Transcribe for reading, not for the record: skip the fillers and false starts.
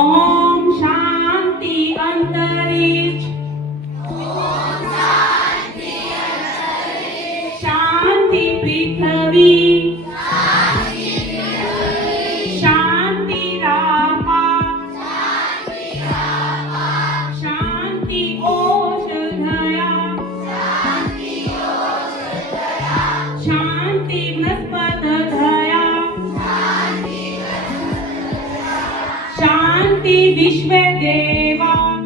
ओम शांति अंतरिक्ष शांति पृथ्वी शांति रामा शांति औषधया शांति वनस्पतधया शांति विश्वदेवा